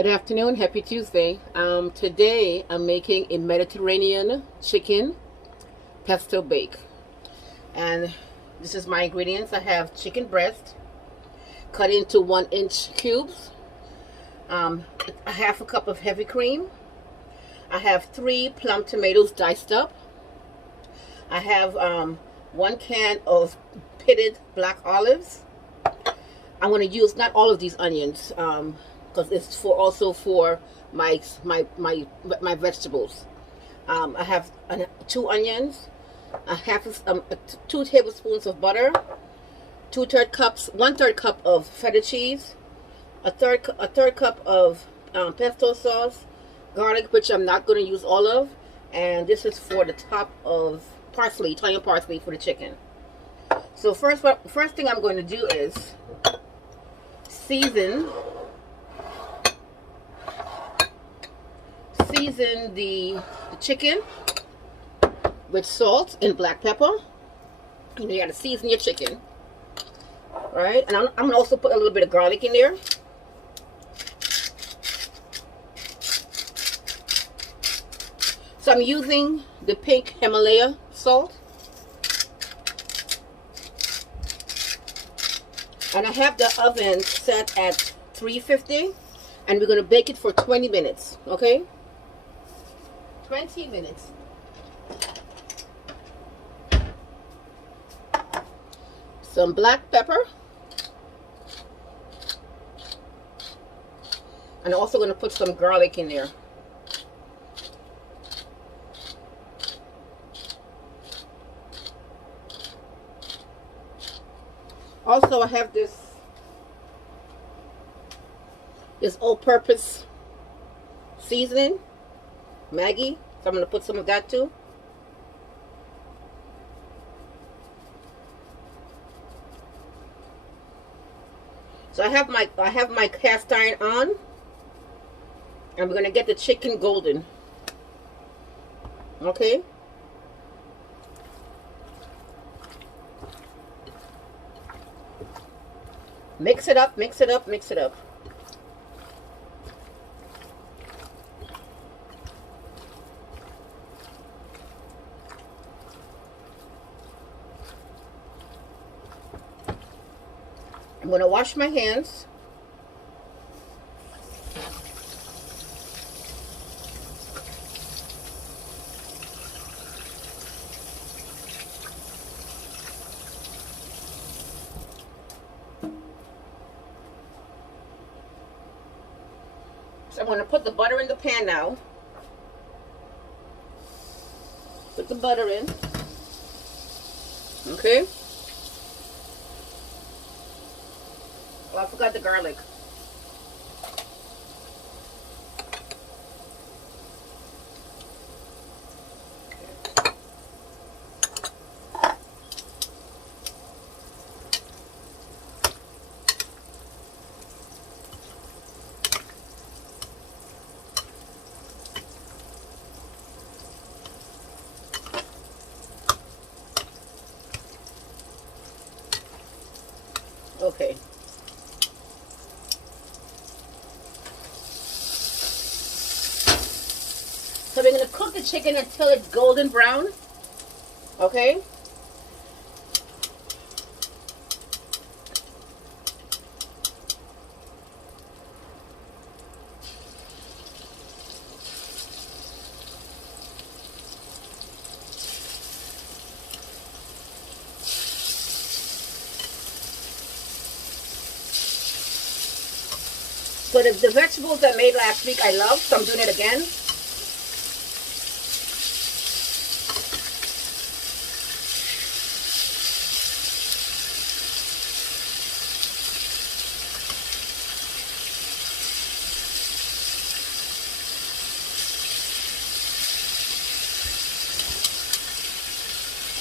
Good afternoon, happy Tuesday. Today I'm making a Mediterranean chicken pesto bake. And this is my ingredients. I have chicken breast cut into 1-inch cubes, a half a cup of heavy cream. I have 3 plum tomatoes diced up. I have 1 can of pitted black olives. I'm going to use not all of these onions, because it's also for my vegetables. I have 2 onions, 2 tablespoons of butter, 1/3 cup of feta cheese, a third cup of pesto sauce, garlic, which I'm not going to use all of, and this is for the top of parsley, Italian parsley for the chicken. So first thing I'm going to do is season the chicken with salt and black pepper. You know, you gotta season your chicken, right? And I'm gonna also put a little bit of garlic in there. So I'm using the pink Himalaya salt, and I have the oven set at 350, and we're gonna bake it for 20 minutes. Okay, 20 minutes. Some black pepper, and I'm also going to put some garlic in there. Also, I have this all-purpose seasoning, Maggi, so I'm going to put some of that too. So I have my cast iron on, and we're going to get the chicken golden. Okay? Mix it up, mix it up, mix it up. I'm going to wash my hands. So I'm going to put the butter in the pan now. Put the butter in. Okay. Oh, I forgot the garlic. Okay. So we're going to cook the chicken until it's golden brown. Okay? So the vegetables I made last week I love, so I'm doing it again.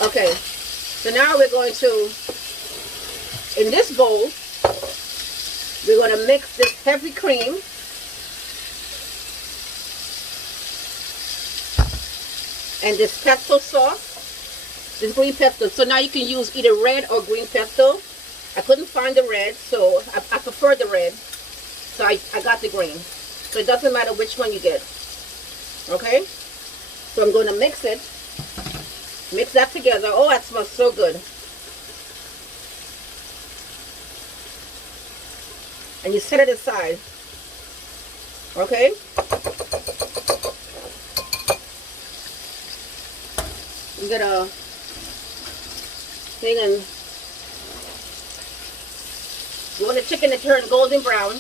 Okay, so now we're going to, in this bowl, we're going to mix this heavy cream and this pesto sauce, this green pesto. So now you can use either red or green pesto. I couldn't find the red, so I prefer the red. So I got the green. So it doesn't matter which one you get. Okay? So I'm going to mix it. Mix that together. Oh, that smells so good. And you set it aside. Okay? You get a thing, and you want the chicken to turn golden brown.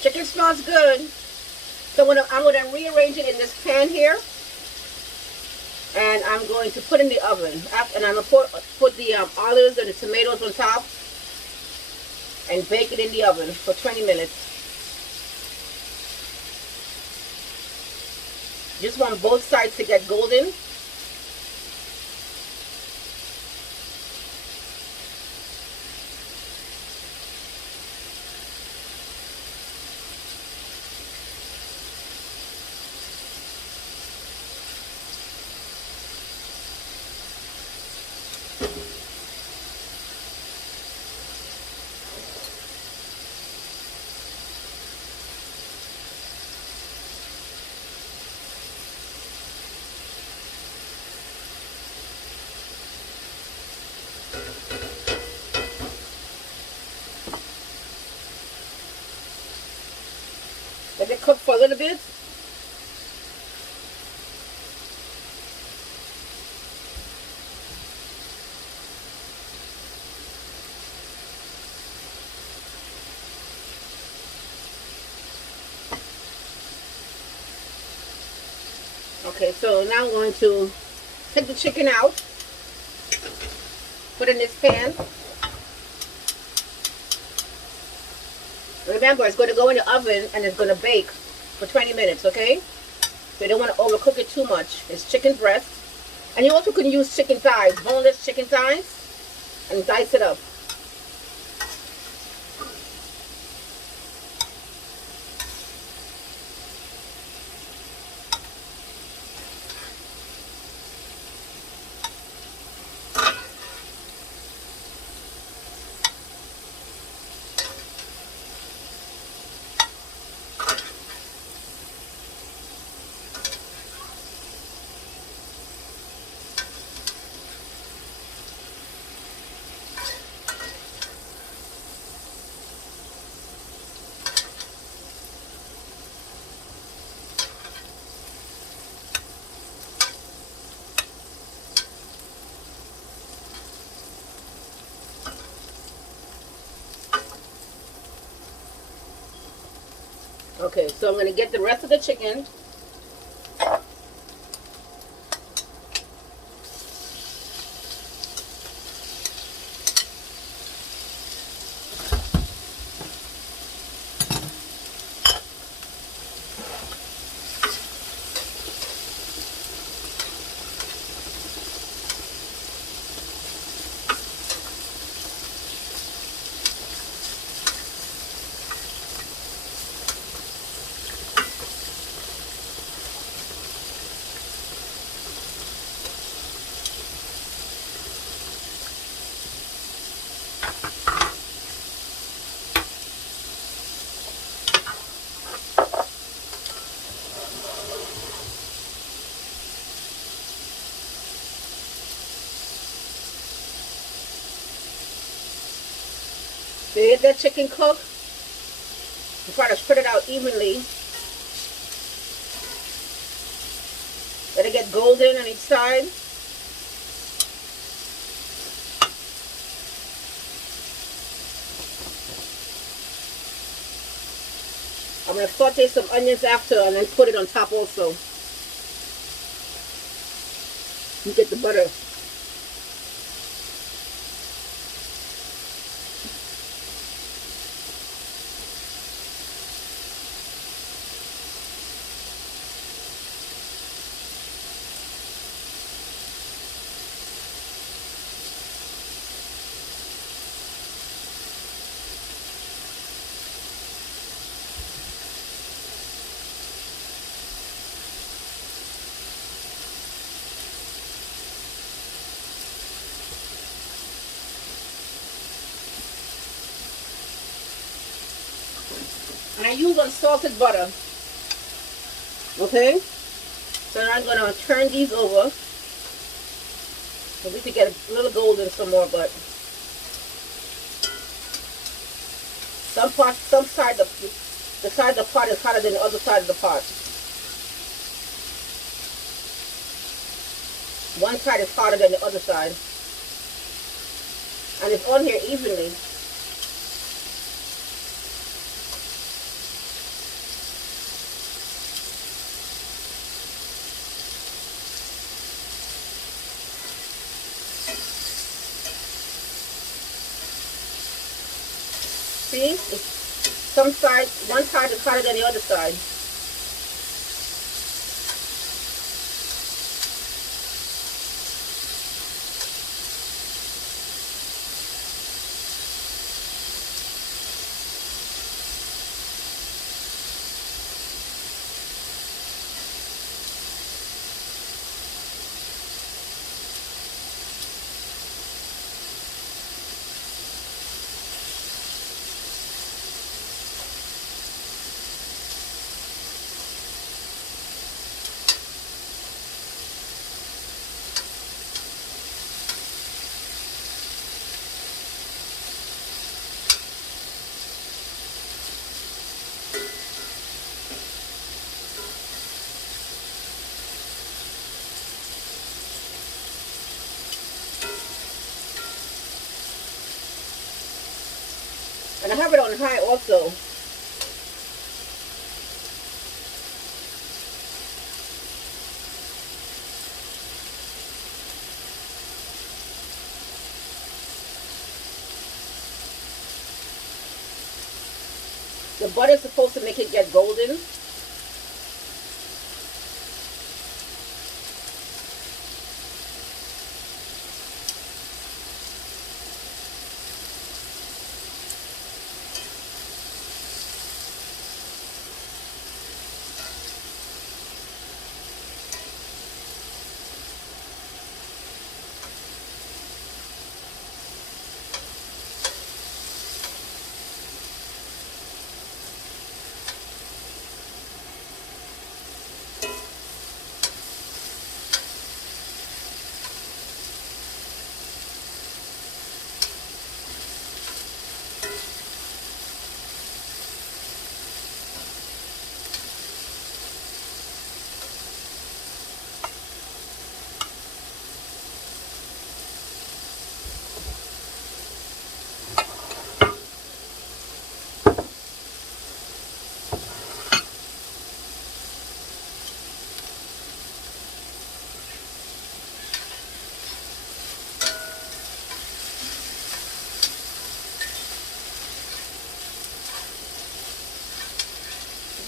Chicken smells good. So I'm going to rearrange it in this pan here. And I'm going to put in the oven. And I'm going to put the olives and the tomatoes on top. And bake it in the oven for 20 minutes. Just want both sides to get golden. Let it cook for a little bit. Okay, so now I'm going to take the chicken out, put it in this pan. Remember, it's going to go in the oven and it's going to bake for 20 minutes, okay? So you don't want to overcook it too much. It's chicken breast. And you also can use chicken thighs, boneless chicken thighs, and dice it up. Okay, so I'm going to get the rest of the chicken. So you get that chicken cooked. You try to spread it out evenly. Let it get golden on each side. I'm going to saute some onions after and then put it on top also. You get the butter. And I use unsalted butter. Okay? So now I'm going to turn these over. So we could get a little golden some more, but some side the side of the pot is hotter than the other side of the pot. One side is hotter than the other side. And it's on here evenly. See, some side, one side is hotter than the other side. And I have it on high also. The butter is supposed to make it get golden.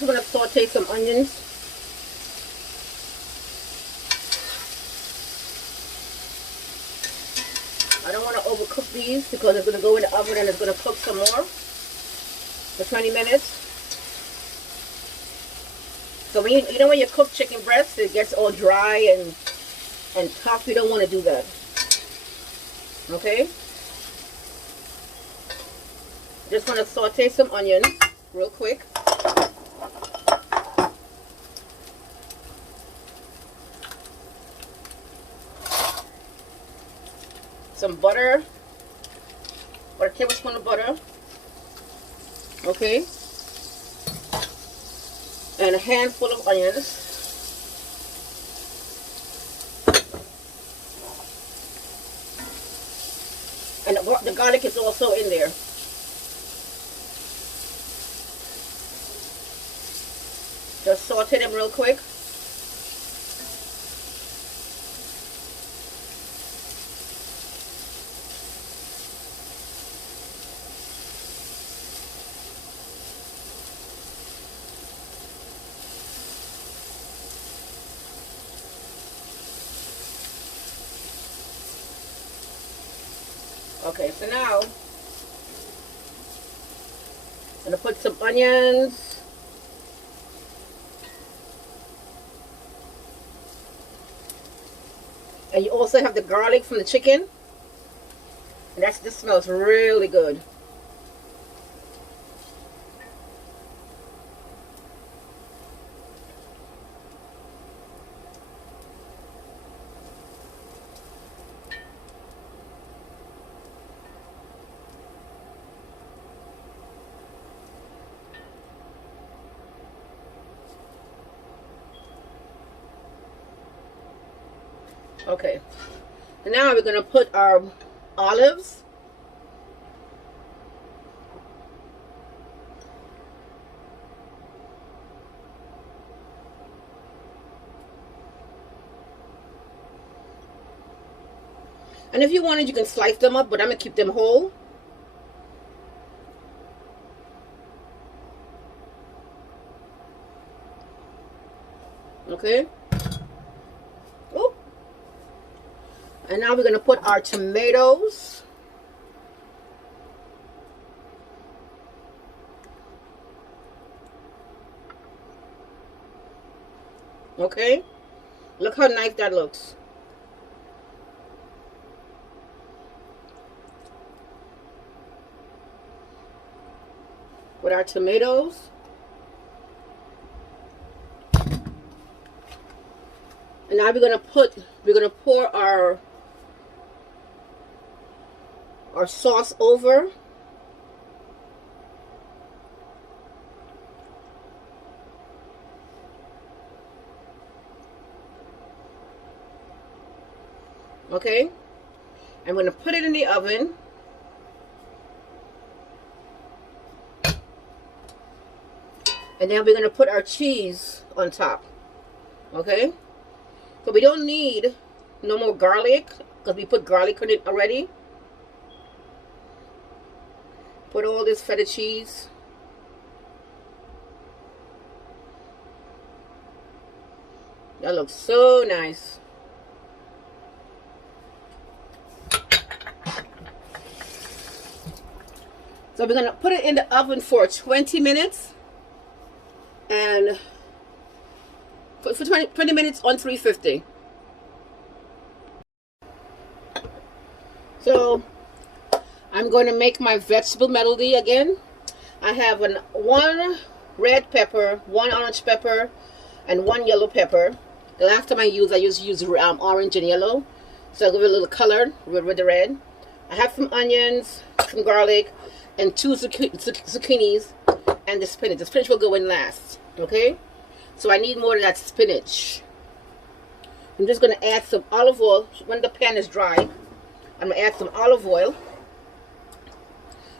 I'm going to saute some onions. I don't want to overcook these because it's going to go in the oven and it's going to cook some more for 20 minutes. So when you know when you cook chicken breast, it gets all dry and tough. You don't want to do that. Okay? Just going to saute some onions real quick. Some butter, or a tablespoon of butter. Okay. and a handful of onions. And the garlic is also in there. Just saute them real quick. Okay, so now I'm gonna put some onions. And you also have the garlic from the chicken. And this smells really good. Okay, and now we're going to put our olives. And if you wanted, you can slice them up, but I'm going to keep them whole. Okay. And now we're going to put our tomatoes. Okay. Look how nice that looks. With our tomatoes. And now we're going to pour our sauce over. Okay, I'm going to put it in the oven. And then we're going to put our cheese on top. Okay, so we don't need no more garlic because we put garlic on it already. Put all this feta cheese. That looks so nice. So we're going to put it in the oven for 20 minutes. And for 20 minutes on 350. So I'm going to make my vegetable medley again. I have one red pepper, one orange pepper, and one yellow pepper. The last time I used orange and yellow. So I'll give it a little color with the red. I have some onions, some garlic, and 2 zucchinis, and the spinach. The spinach will go in last. Okay? So I need more of that spinach. I'm just going to add some olive oil. When the pan is dry, I'm going to add some olive oil.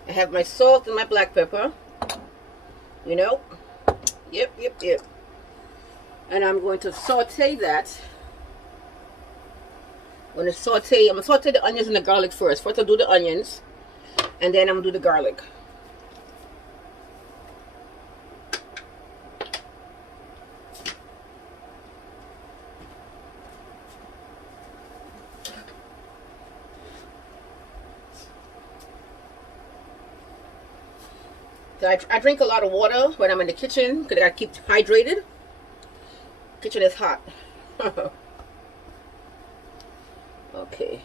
I have my salt and my black pepper. You know? Yep. And I'm going to saute that. I'm going to saute the onions and the garlic first. First I'll do the onions. And then I'm going to do the garlic. So I drink a lot of water when I'm in the kitchen because I gotta keep hydrated. Kitchen is hot. Okay.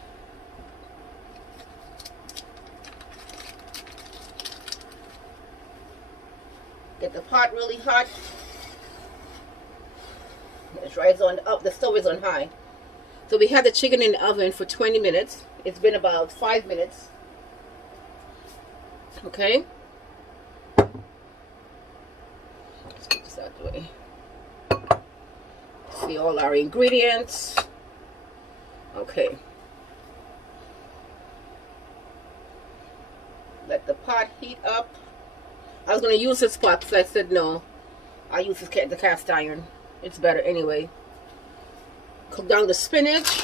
Get the pot really hot. It's right on up. The stove is on high. So we had the chicken in the oven for 20 minutes. It's been about 5 minutes. Okay. Let's put this out the way. see all our ingredients. Okay. Let the pot heat up. I was going to use this pot, so I said no. I'll use the cast iron. It's better anyway. Cook down the spinach.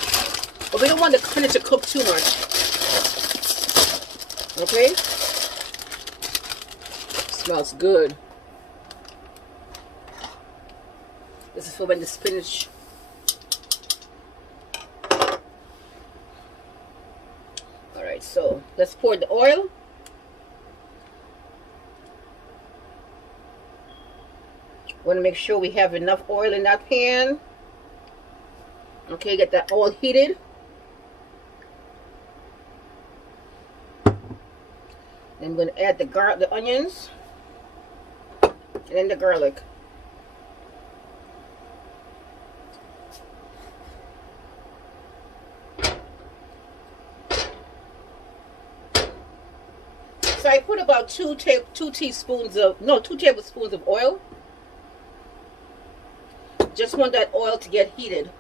But we don't want the spinach to cook too much. Okay? Smells good. This is for when the spinach. Alright, so let's pour the oil. Want to make sure we have enough oil in that pan. Okay, get that oil heated. Then I'm going to add the onions and then the garlic. So I put about 2 tablespoons of oil. Just want that oil to get heated.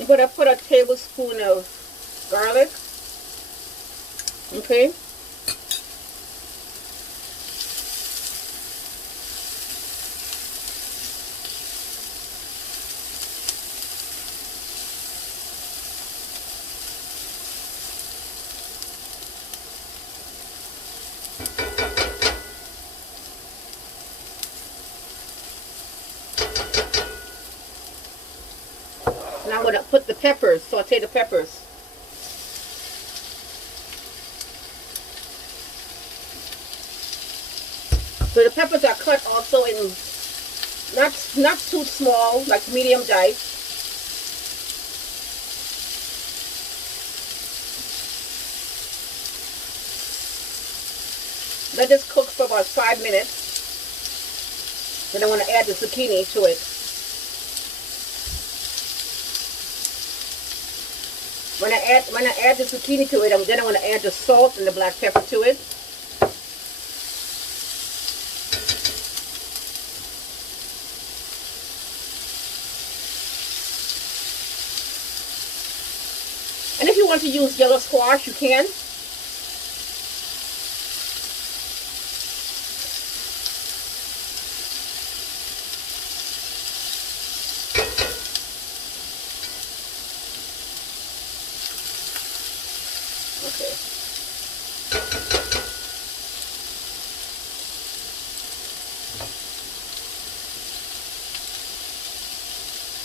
I'm going to put a tablespoon of garlic. Okay. Now I'm going to put the peppers, saute the peppers. So the peppers are cut also in not too small, like medium dice. Let this cook for about 5 minutes. Then I want to add the zucchini to it. When I add the zucchini to it, then I want to add the salt and the black pepper to it. And if you want to use yellow squash, you can. Okay.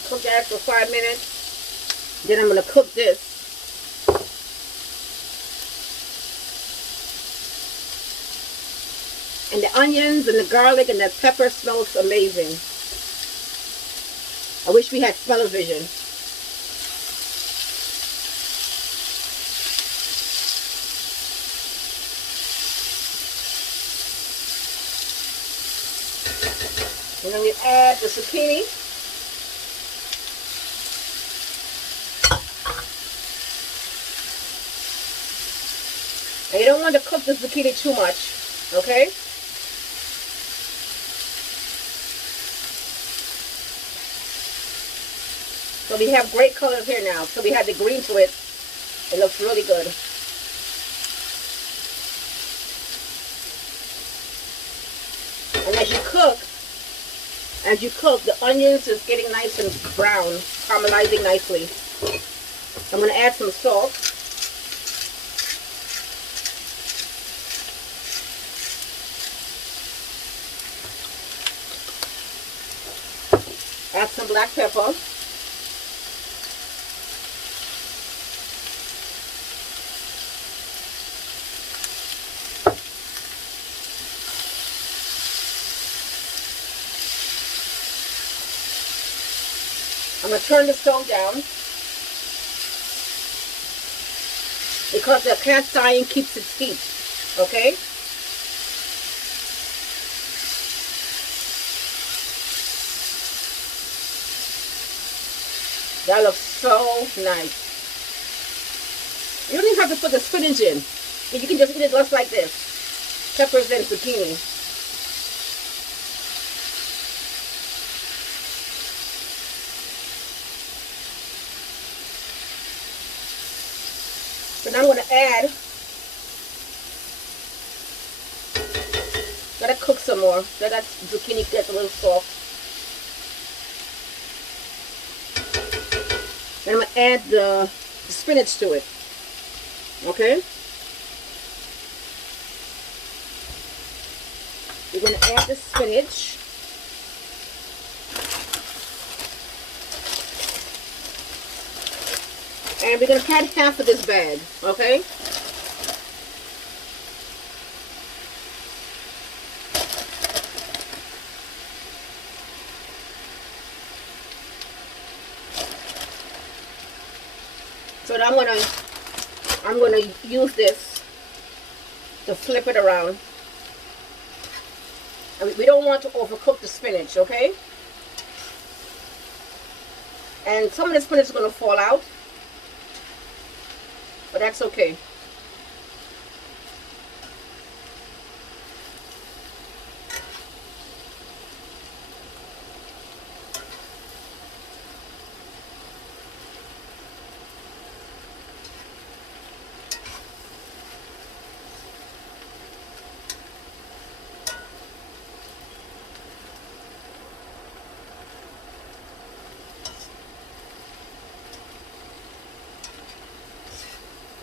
Cook that for 5 minutes. Then I'm going to cook this. And the onions and the garlic and the pepper smells amazing. I wish we had smell-o-vision. And then we add the zucchini. And you don't want to cook the zucchini too much, okay? So we have great colors here now. So we have the green to it. It looks really good. And as you cook, the onions is getting nice and brown, caramelizing nicely. I'm going to add some salt. Add some black pepper. going to turn the stove down because the cast iron keeps its heat, okay? That looks so nice. You don't even have to put the spinach in. You can just eat it just like this. Peppers and zucchini. So now I'm going to add, let it cook some more. Let that zucchini get a little soft. Then I'm going to add the spinach to it. Okay? We're going to add the spinach. And we're going to add half of this bag. Okay? So now I'm gonna use this to flip it around. I mean, we don't want to overcook the spinach, okay? And some of the spinach is gonna fall out, but that's okay.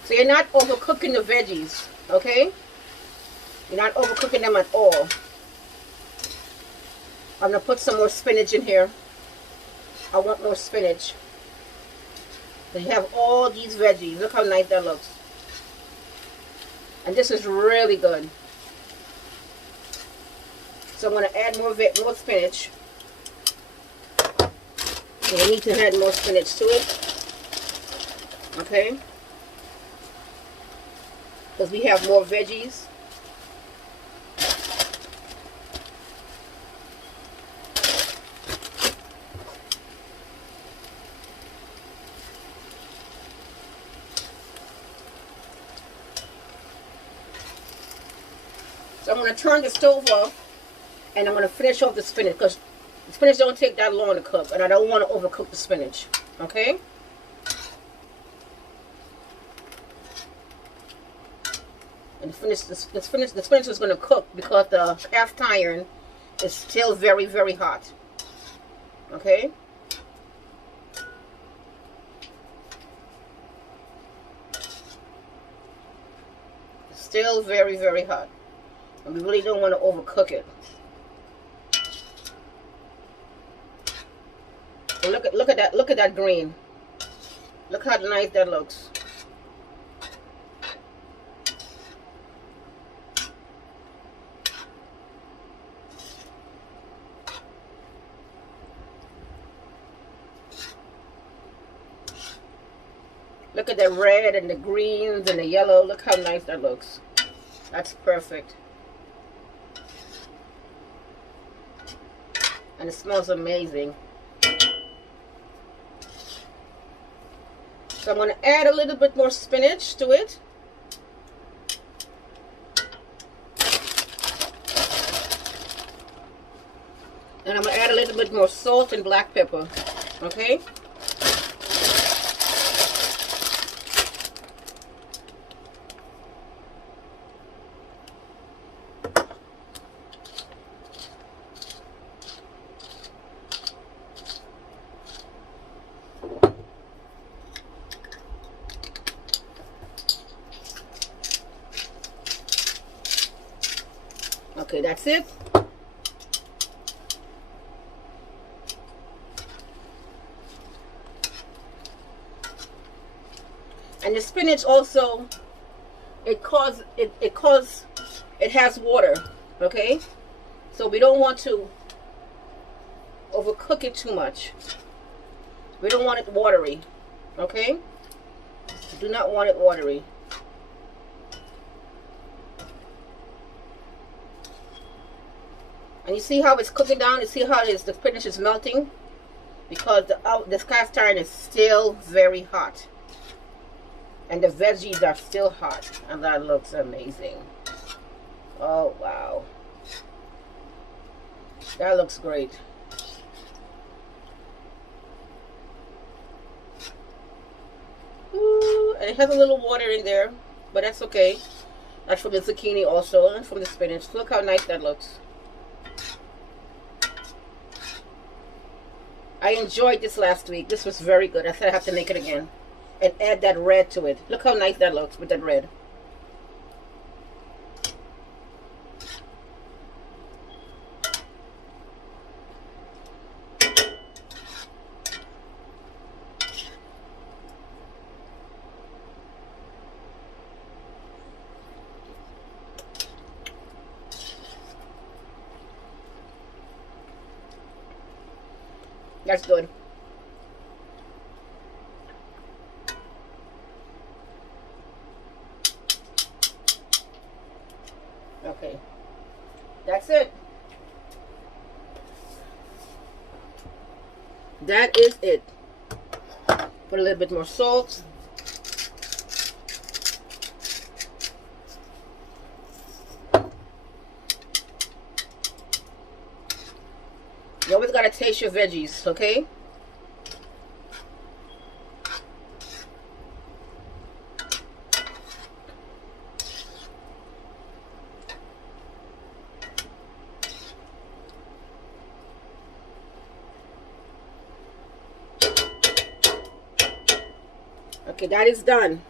So you're not overcooking the veggies, okay? You're not overcooking them at all. I'm going to put some more spinach in here. I want more spinach. So you have all these veggies. Look how nice that looks. And this is really good. So I'm going to add more spinach. So we need to add more spinach to it. Okay? Because we have more veggies. So I'm going to turn the stove off and I'm going to finish off the spinach because the spinach don't take that long to cook and I don't want to overcook the spinach. Okay? And the spinach is going to cook because the cast iron is still very, very hot. Okay? It's still very, very hot. And we really don't want to overcook it. So look at that green. Look how nice that looks. Look at the red and the greens and the yellow. Look how nice that looks. That's perfect. And it smells amazing. So I'm going to add a little bit more spinach to it. And I'm going to add a little bit more salt and black pepper. Okay? Okay, that's it. And the spinach also, it has water, okay? So we don't want to overcook it too much. We don't want it watery, okay? Do not want it watery. And you see how it's cooking down? You see how the spinach is melting? Because the cast iron is still very hot. And the veggies are still hot. And that looks amazing. Oh, wow. That looks great. Ooh, and it has a little water in there, but that's okay. That's from the zucchini also, and from the spinach. Look how nice that looks. I enjoyed this last week. This was very good. I said I have to make it again. And add that red to it. Look how nice that looks with that red. That's good. Okay. That's it. That is it. Put a little bit more salt. You always gotta taste your veggies, okay? Okay, that is done.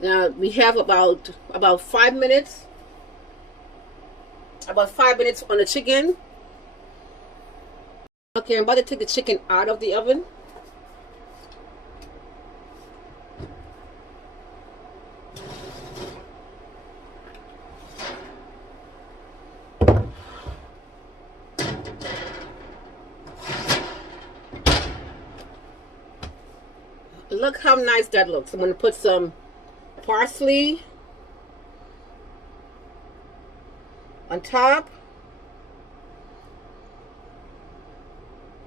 Now we have about 5 minutes. About 5 minutes on the chicken. Okay, I'm about to take the chicken out of the oven. Look how nice that looks. I'm going to put some parsley on top.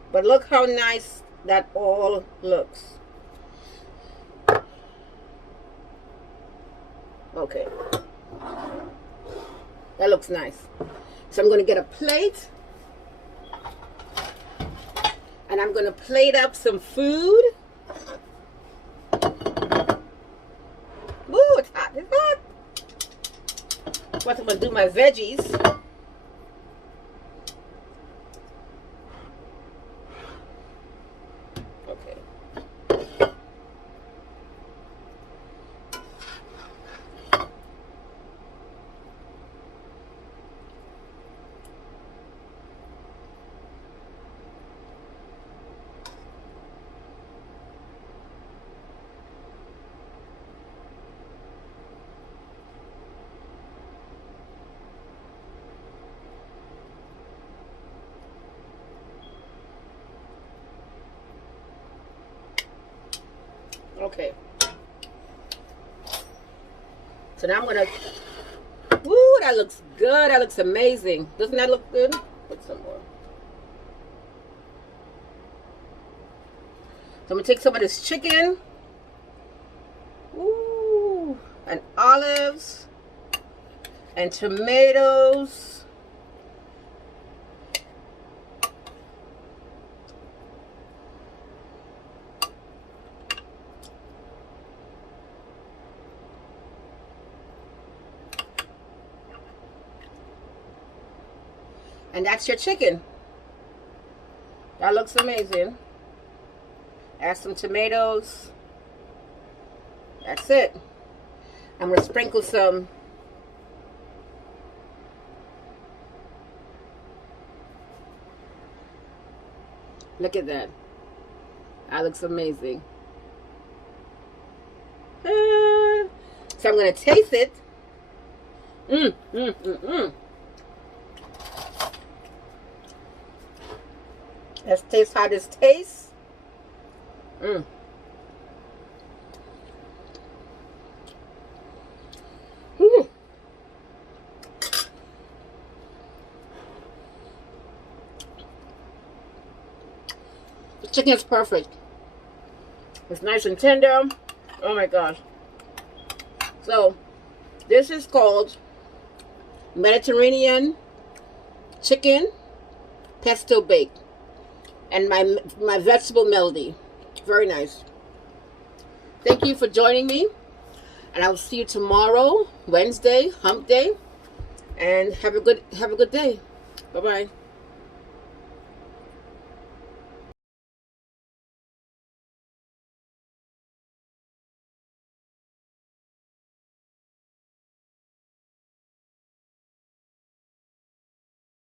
But look how nice that all looks. Okay. That looks nice. So I'm going to get a plate. And I'm going to plate up some food. Woo, it's hot. It's hot. What I'm going to do my veggies. Okay. So now I'm gonna. Woo, that looks good. That looks amazing. Doesn't that look good? Put some more. So I'm gonna take some of this chicken. Ooh, and olives and tomatoes. And that's your chicken. That looks amazing. Add some tomatoes. That's it. I'm going to sprinkle some look at that. That looks amazing. So I'm going to taste it. Let's taste how this tastes. Mm. Whew. The chicken is perfect. It's nice and tender. Oh my gosh. So, this is called Mediterranean chicken pesto bake. And my vegetable melody. Very nice. Thank you for joining me. And I will see you tomorrow, Wednesday, hump day. And have a good day. Bye-bye.